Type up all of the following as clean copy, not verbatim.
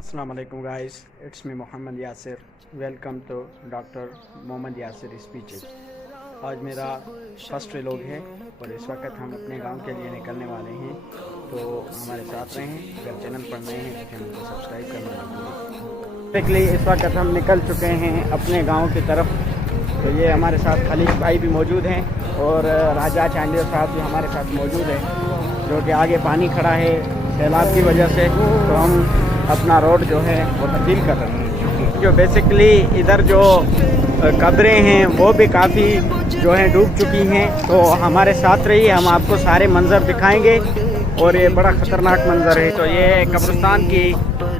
अस्सलाम वालेकुम guys, it's me Mohammad Yasir. Welcome to doctor Mohammad Yasir speeches. आज मेरा फर्स्ट व्लॉग है और इस वक्त हम अपने गांव के लिए निकलने वाले हैं, तो हमारे साथ रहें। अगर चैनल पर नए हैं तो चैनल को सब्सक्राइब करना ना भूलें। बेसिकली इस वक्त हम निकल चुके हैं अपने गांव की तरफ। तो ये हमारे साथ खलील भाई भी मौजूद हैं और राजा चांडिया साहब भी हमारे साथ मौजूद हैं, जो कि आगे पानी खड़ा है सैलाब की वजह से। तो हम अपना रोड जो है वो तब्दील कर रहे हैं। जो बेसिकली इधर जो कब्रें हैं वो भी काफ़ी जो है डूब चुकी हैं। तो हमारे साथ रहिए, हम आपको सारे मंज़र दिखाएंगे और ये बड़ा ख़तरनाक मंज़र है। तो ये कब्रिस्तान की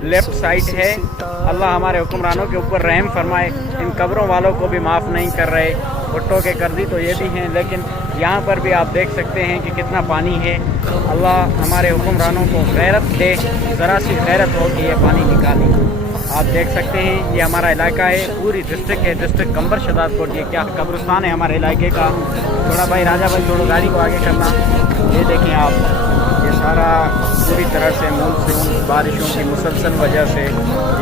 लेफ़्ट साइड है। अल्लाह हमारे हुक्मरानों के ऊपर रहम फरमाए, इन कब्रों वालों को भी माफ़ नहीं कर रहे। भुट्टो के कर्जी तो ये भी हैं, लेकिन यहाँ पर भी आप देख सकते हैं कि कितना पानी है। अल्लाह हमारे हुक्मरानों को गैरत दे, ज़रा सी गैरत हो कि ये पानी निकाले। आप देख सकते हैं ये हमारा इलाका है, पूरी डिस्ट्रिक्ट है, डिस्ट्रिक्ट कंबर शदादकोट। ये क्या कब्रिस्तान है हमारे इलाके का। थोड़ा भाई राजा भाई थोड़ा गाड़ी को आगे करना। ये देखें आप, ये सारा पूरी तरह से मानसून बारिशों की मुसलसल वजह से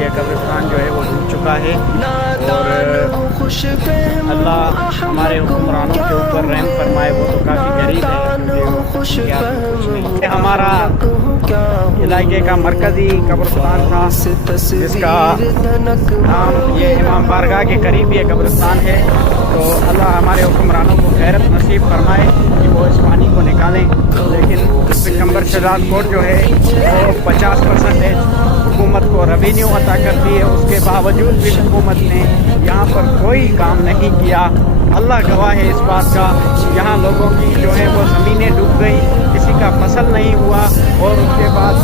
ये कब्रिस्तान जो है वो डूब चुका है। और अल्लाह हमारे हुक्मरानों के ऊपर रहम फरमाए, वो तो काफ़ी गरीब है। हमारा इलाके का मरकज़ी कब्रिस्तान था, जिसका नाम ये इमाम बारगाह के करीब ये कब्रिस्तान है। तो अल्लाह हमारे हुक्मरानों को खैरत नसीब फरमाए कि वो इस पानी को निकालें। लेकिन कंबर शदादकोट जो है वो 50% हुकूमत को रेवेन्यू अता करती है, उसके बावजूद भी हुकूमत ने यहाँ पर कोई काम नहीं किया। अल्लाह गवाह है इस बात का। यहाँ लोगों की जो है वो ज़मीनें डूब गई, किसी का फसल नहीं हुआ, और उसके बाद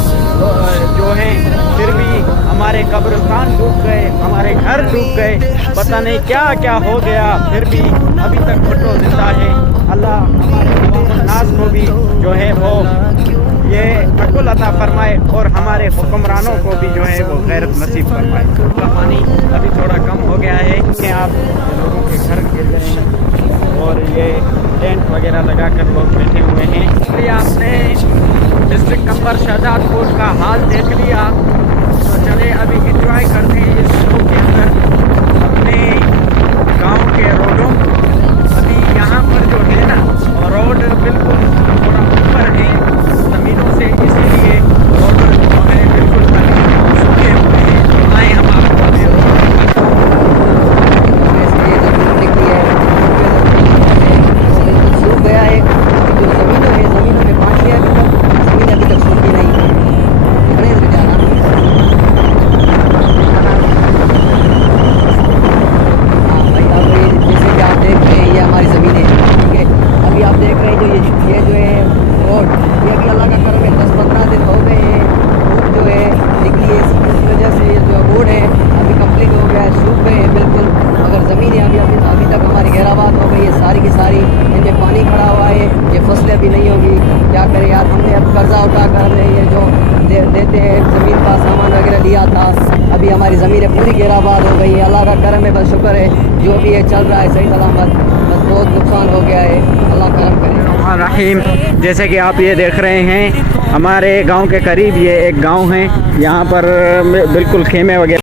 जो है फिर भी हमारे कब्रिस्तान डूब गए, हमारे घर डूब गए, पता नहीं क्या क्या हो गया। फिर भी अभी तक भुट्टो जिंदा है। अल्लाह हमारे नाज को भी जो है वो ये अकुल अता फरमाए और हमारे हुक्मरानों को भी जो है वो गैरत नसीब फरमाए। पानी अभी थोड़ा कम हो गया है कि आप लोगों के घर गिर गए हैं और ये टेंट वगैरह लगा कर लोग बैठे हुए हैं। इसलिए आपने डिस्ट्रिक्ट कंबर शहजादपुर का हाल देख लिया, तो चले अभी इंजॉय करते हैं इस शो के अंदर अपने गाँव के रोडों। अभी यहाँ पर जो है ना रोड बिल्कुल थोड़ा ऊपर है ज़मीनों से, इसीलिए रोड जो है बिल्कुल सूखे हुए हैं। आए हम आपको सूख गया है। जो ज़मीनों में पानी है, ज़मीन अभी तक सूखी नहीं है। भी नहीं होगी, क्या करें यार। हमने अब कर्जा उठा कर हमने ये जो देते हैं ज़मीन का सामान वगैरह लिया था, अभी हमारी ज़मीनें पूरी गिराबाद हो गई है। अल्लाह का करम है, बस शुक्र है जो भी ये चल रहा है सही सलामत। बस बहुत नुकसान हो गया है, अल्लाह करम करे। रहीम, जैसे कि आप ये देख रहे हैं हमारे गाँव के करीब ये एक गाँव है, यहाँ पर बिल्कुल खेमे वगैरह